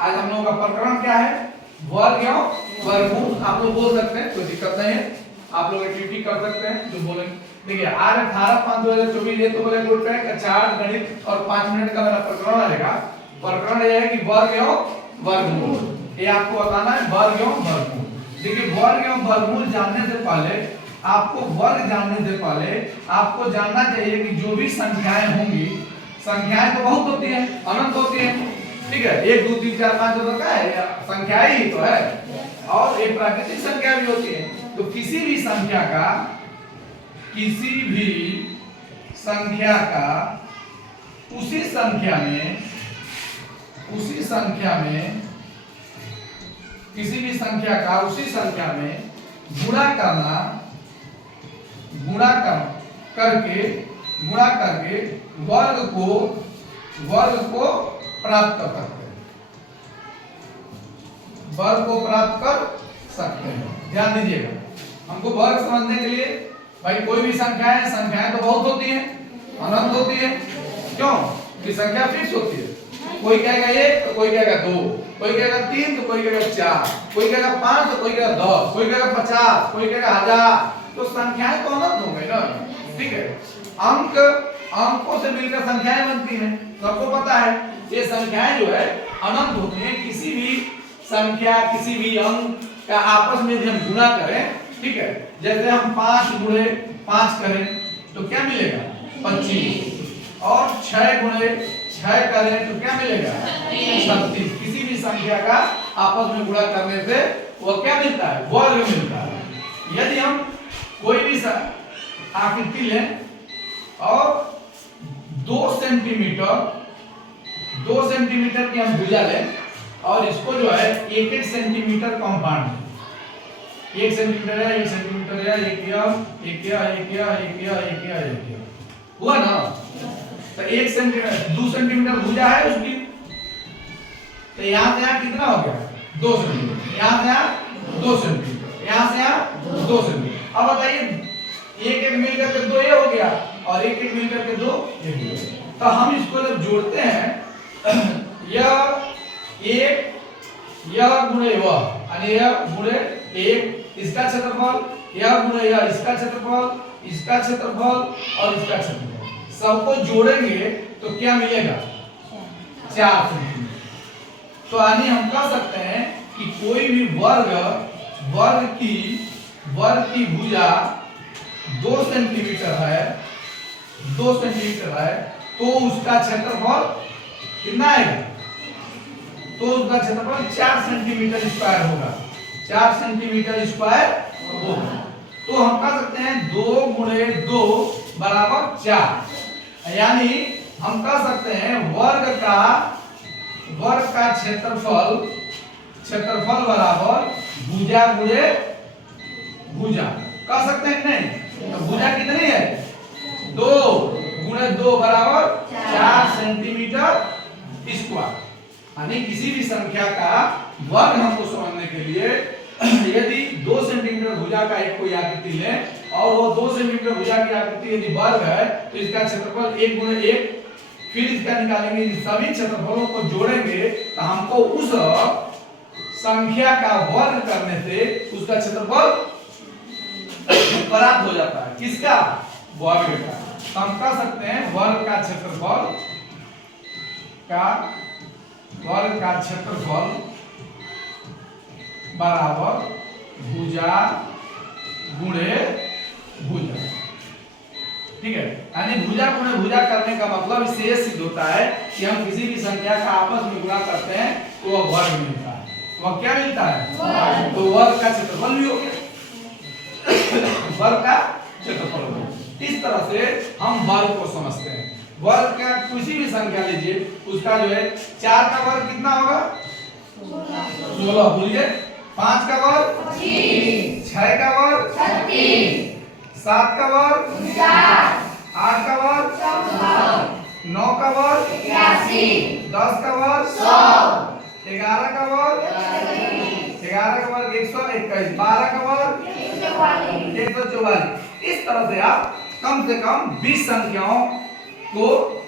आज हम लोगों का प्रकरण क्या है? वर्ग एवं वर्गमूल। आप लोग बोल सकते हैं, कोई दिक्कत नहीं है, आप लोग एक्टिविटी कर सकते हैं जो बोलेंगे। देखिए आज 18/5/2024 ये तो बोले गुड पैक अच्छा गणित और 5 मिनट का मेरा प्रकरण रहेगा। प्रकरण ये है कि वर्ग एवं वर्गमूल, ये आपको बताना है वर्ग एवं वर्गमूल। देखिए वर्ग एवं वर्गमूल जानने से पहले आपको वर्ग जानने से पहले आपको जानना चाहिए कि जो भी संख्याएं होंगी, संख्याएं तो बहुत होती हैं, अनंत होती हैं, ठीक है। 1 2 3 4 5 तो क्या है, संख्या ही तो है, और एक प्राकृतिक संख्या भी होती है। तो किसी भी संख्या का उसी संख्या में किसी भी संख्या का उसी संख्या में गुणा करके वर्ग को प्राप्त कर सकते हैं, वर्ग को प्राप्त कर सकते हैं। ध्यान दीजिएगा, हमको वर्ग समझने के लिए भाई कोई भी संख्याएं तो बहुत होती हैं, अनंत होती है। क्यों? कि संख्या फिक्स होती है। कोई कहेगा 1 तो कोई कहेगा 2, कोई कहेगा 3 तो कोई कहेगा 4, कोई कहेगा 5 तो कोई कहेगा 10, कोई कहेगा 50, कोई कहेगा 1000। तो संख्याएं तो अनंत हो गई ना, ठीक है। अंकों से मिलकर संख्याएं बनती हैं, सबको पता है। ये संख्याएं जो है अनंत होती हैं। किसी भी संख्या, किसी भी अंक का आपस में यदि हम गुणा करें, ठीक है, जैसे हम 5 गुणे 5 करें तो क्या मिलेगा? 25, और 6 गुणे 6 करें तो क्या मिलेगा? 36। किसी भी संख्या का आपस में गुणा करने से वो क्या मिलता है? वर्ग मिलता है। यदि हम कोई भी आकृति लें और 2 सेंटीमीटर की हम भुजा लें और इसको जो है 1-1 सेंटीमीटर कॉम्पाउंड, 1 सेंटीमीटर है, 1 सेंटीमीटर है, एक हुआ ना। तो 1 सेंटीमीटर 2 सेंटीमीटर भुजा है उसकी, तो यहाँ से यहाँ कितना हो गया? 2 सेंटीमीटर। यहाँ से यहाँ 2 सेंटीमीटर, यहाँ से यहाँ 2 सेंटीमीटर। अब बताइए 1-1 मिलकर के 2 ये हो गया और 1-1 मिलकर के 2 ये हो गया। तो हम इसको जब जोड़ते हैं, यह गुणे वह, यानी यह गुणे 1 इसका क्षेत्रफल, यह गुणे यह इसका क्षेत्रफल, इसका क्षेत्रफल और इसका क्षेत्रफल, सबको जोड़ेंगे तो क्या मिलेगा? 4 सेंटीमीटर। तो यानी हम कह सकते हैं कि कोई भी वर्ग की भुजा 2 सेंटीमीटर है, 2 सेंटीमीटर है, तो उसका क्षेत्रफल कितना आएगा? तो उसका क्षेत्रफल 4 सेंटीमीटर स्क्वायर होगा, 4 सेंटीमीटर स्क्वायर होगा। तो हम कह सकते हैं 2 गुणे 2 बराबर 4, यानी हम कह सकते हैं वर्ग का क्षेत्रफल बराबर भुजा गुणे भुजा। कह सकते हैं नहीं? तो भुजा कितनी है? 2 गुणे 2 बराबर 4 सेंटीमीटर स्क्वायर। यानी किसी भी संख्या का वर्ग हमको समझने के लिए यदि 2 सेंटीमीटर भुजा का एक कोई आकृति लें और वो 2 सेंटीमीटर भुजा की आकृति यदि वर्ग है तो इसका क्षेत्रफल 1 गुणे 1, फिर इसका निकालेंगे, इन सभी क्षेत्रफलों को जोड़ेंगे तो हमको उस संख्या का वर्ग करने से उसका क्षेत्रफल प्राप्त हो जाता है। किसका? वर्ग का। तो हम कह सकते हैं वर्ग का क्षेत्रफल बराबर भुजा गुणे भुजा, ठीक है। यानी भुजा गुणे भुजा करने का मतलब इससे ये सिद्ध होता है कि हम किसी भी संख्या का आपस में गुणा करते हैं तो वह वर्ग मिलता है। वह क्या मिलता है? तो वर्ग का क्षेत्रफल भी हो गया, वर्ग का क्षेत्रफल हो गया। इस तरह से हम वर्ग को समझते हैं। वर्ग का किसी भी संख्या लीजिए, उसका जो है 4 का वर्ग कितना होगा? 16। बोलिए 5 का वर्ग 25, 6 का वर्ग 36, 7 का वर्ग 49, 8 का वर्ग 54, 9 का वर्ग 81, 10 का वर्ग 100, 11 का वर्ग 121, 12 का वर्ग 144। इस तरह से आप कम से कम 20 संख्याओं को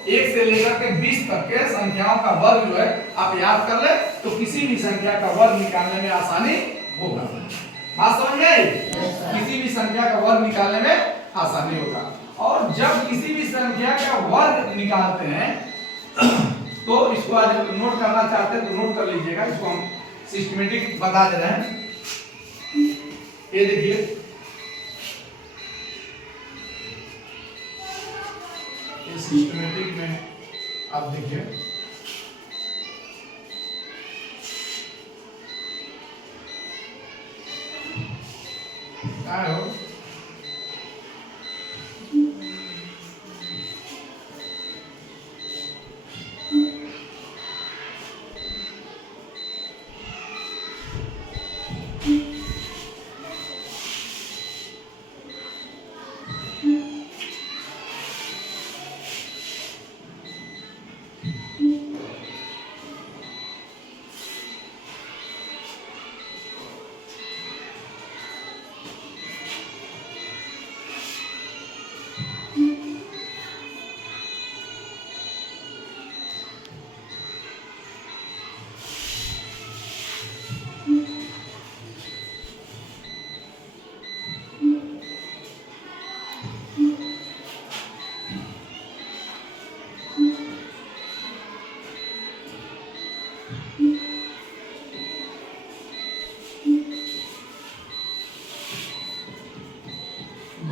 1 से लेकर के 20 तक के संख्याओं का वर्ग जो है आप याद कर ले तो किसी भी संख्या का वर्ग निकालने में आसानी होगा। बात समझ में आई? किसी भी संख्या का वर्ग निकालने में आसानी होगा। और जब किसी भी संख्या का वर्ग निकालते हैं तो इसको आज नोट करना चाहते हैं तो नोट कर लीजिएगा। इसको हम सिस्टमेटिक बता दे रहे हैं। ये देखिए, इस सिस्टमेटिक में आप देखिए क्या हो,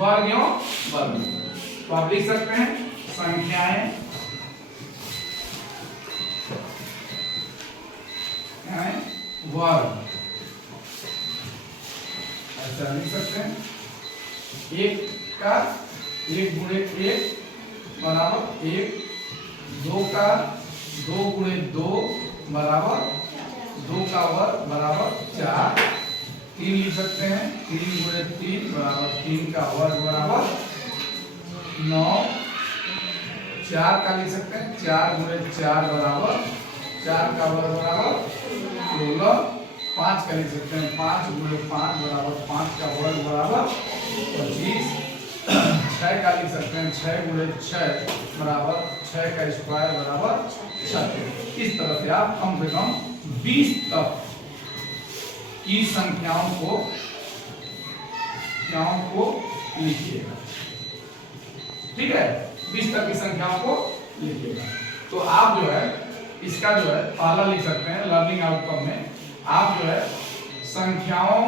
वर्गों वर्ग तो आप लिख सकते हैं संख्याएं वर्ग, ऐसा लिख सकते हैं। 1 का 1 गुणे 1 बराबर 1, 2 का 2 गुणे 2 बराबर 2 का वर्ग बराबर 4, 3 लिख सकते हैं 3 गुणे 3 बराबर 3 का वर्ग बराबर 9, 4 का लिख सकते हैं 4 गुणे 4 बराबर 4 का वर्ग बराबर 16, 5 का लिख सकते हैं 5 गुणे 5 बराबर 5 का वर्ग बराबर 25, 6 का लिख सकते हैं 6 गुणे 6 बराबर 6 का स्क्वायर बराबर 36। इस तरह से आप कम से कम 20 तक की संख्याओं को लिखिएगा। ठीक है, 20 तक की संख्याओं को लिखिएगा। तो आप जो है इसका जो है पहला लिख सकते हैं लर्निंग आउटकम में आप जो है संख्याओं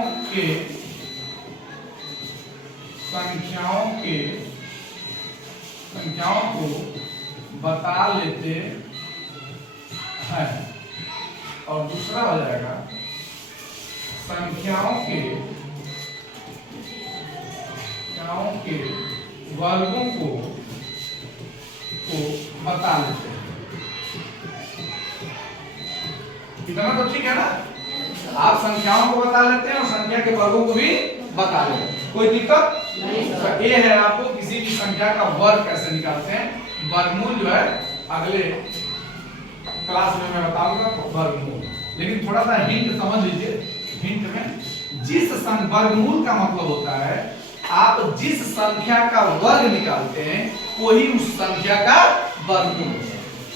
को बता लेते हैं, और दूसरा हो जाएगा संख्याओं के वर्गों को बता लेते हैं। इतना तो ठीक है ना? आप संख्याओं को बता लेते हैं और संख्या के वर्गों को भी बता लेते हैं, कोई दिक्कत नहीं। तो ये है आपको किसी भी संख्या का वर्ग कैसे निकालते हैं। वर्गमूल जो है अगले क्लास में मैं बताऊंगा वर्गमूल, लेकिन थोड़ा सा हिंट समझ लीजिए। हिंट में जिस वर्गमूल का मतलब होता है आप जिस संख्या का वर्ग निकालते हैं वही उस संख्या का वर्गमूल।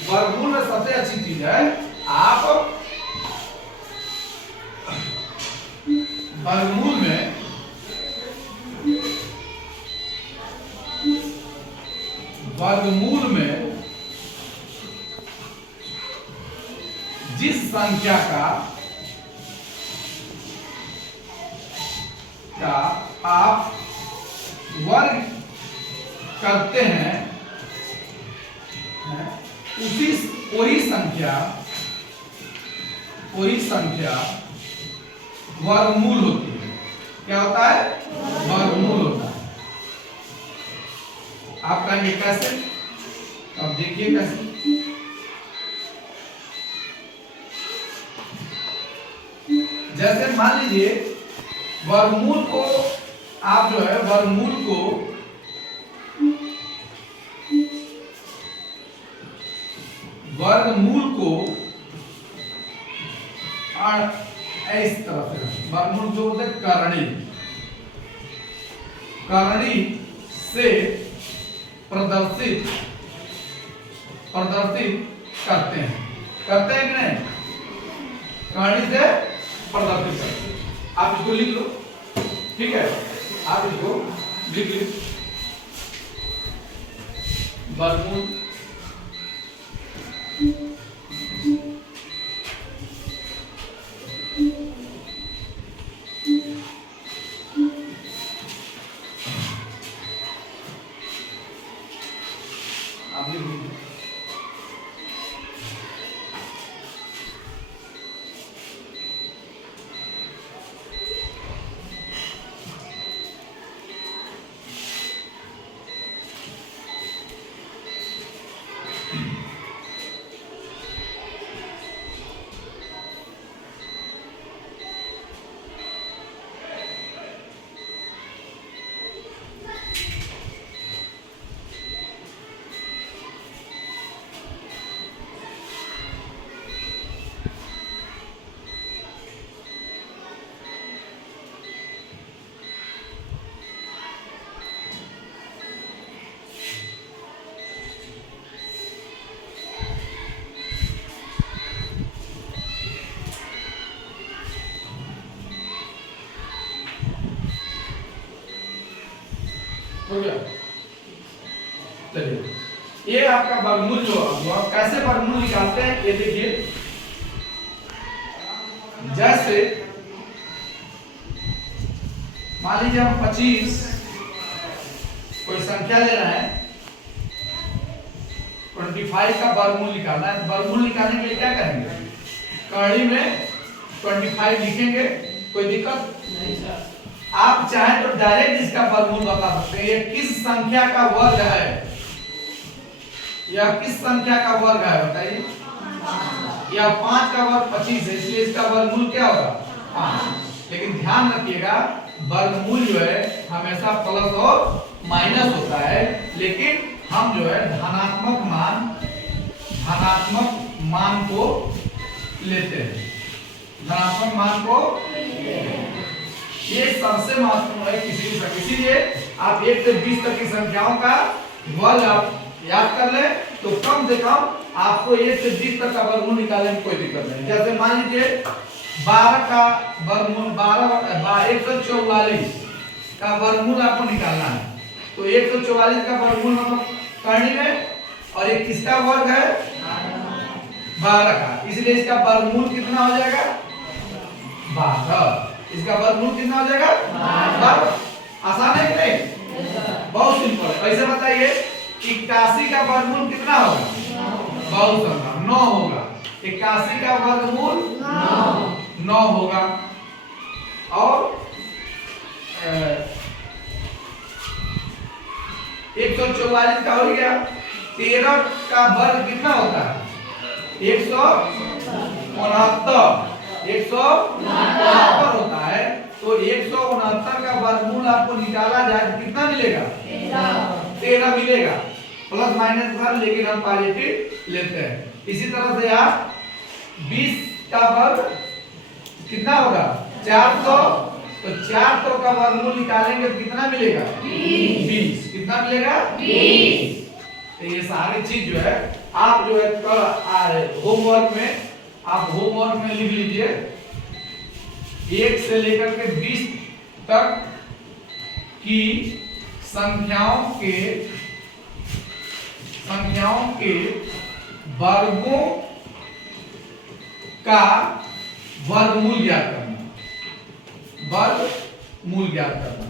वर्गमूल में सबसे अच्छी चीज है आप वर्गमूल में जिस संख्या का आप वर्ग करते हैं वही संख्या वर्गमूल होती है। क्या होता है? वर्गमूल होता है। आप कहेंगे कैसे? अब देखिए कैसे। जैसे मान लीजिए वर्गमूल को आप जो है वर्गमूल को इस तरह से वर्गमूल जो होते करणी से प्रदर्शित प्रदर्शित करते हैं कि नहीं? कहानी से प्रदर्शित करते हैं। आप इसको लिख लो, ठीक है, आप इसको लिख लो, वर्गमूल आप लिख लीजिए। हो गया? चलिए, ये आपका वर्गमूल जो आप कैसे वर्गमूल निकालते हैं ये देखिए। जैसे मान लीजिए हम 25 कोई संख्या ले रहे हैं, 25 का वर्गमूल निकालना है। वर्गमूल निकालने के लिए क्या करेंगे? कड़ी में 25 लिखेंगे, कोई दिक्कत नहीं सर। आप चाहे तो डायरेक्ट इसका वर्गमूल बता सकते हैं। ये किस संख्या का वर्ग है? यह किस संख्या का वर्ग है बताइए? यह 5 का वर्ग 25 है, इसलिए इसका वर्गमूल क्या होगा? 5। लेकिन ध्यान रखिएगा, वर्गमूल जो है हमेशा प्लस और माइनस होता है, लेकिन हम जो है धनात्मक मान को लेते हैं। धनात्मक मान को ये सबसे महत्वपूर्ण है किसी भी संख्या। इसीलिए आप 1 से 20 तक की संख्याओं का वर्ग आप याद कर ले तो कम से कम आपको 1 से 20 तक का वर्गमूल निकालने में कोई दिक्कत नहीं। जैसे मान लीजिए 12 का वर्गमूल 144 का वर्गमूल आपको निकालना है, तो 144 का वर्गमूल मतलब करनी में, और एक किसका वर्ग है? 12 का, इसलिए इसका वर्गमूल कितना हो जाएगा? 12। इसका वर्गमूल कितना हो जाएगा? 12। आसान है कि नहीं? बहुत सिंपल है। कैसे बताइए? 81 का वर्गमूल कितना होगा? बहुत आसान, 9 होगा। 81 का वर्गमूल 9 होगा। और 144 का हो गया। 13 का वर्ग कितना होता है? 169 होता है। तो 169 का वर्गमूल आपको निकाला जाए तो कितना मिलेगा? 13 मिलेगा। प्लस माइनस कर, लेकिन हम पॉजिटिव लेते हैं। इसी तरह से आप 20 का वर्ग कितना होगा? 400। तो 400 का वर्गमूल निकालेंगे तो कितना मिलेगा? 20। कितना मिलेगा? 20। तो ये सारी चीज जो है आप जो है कल होमवर्क में लिख लीजिए। 1 से लेकर के 20 तक की संख्याओं के वर्गों का वर्गमूल ज्ञात करना।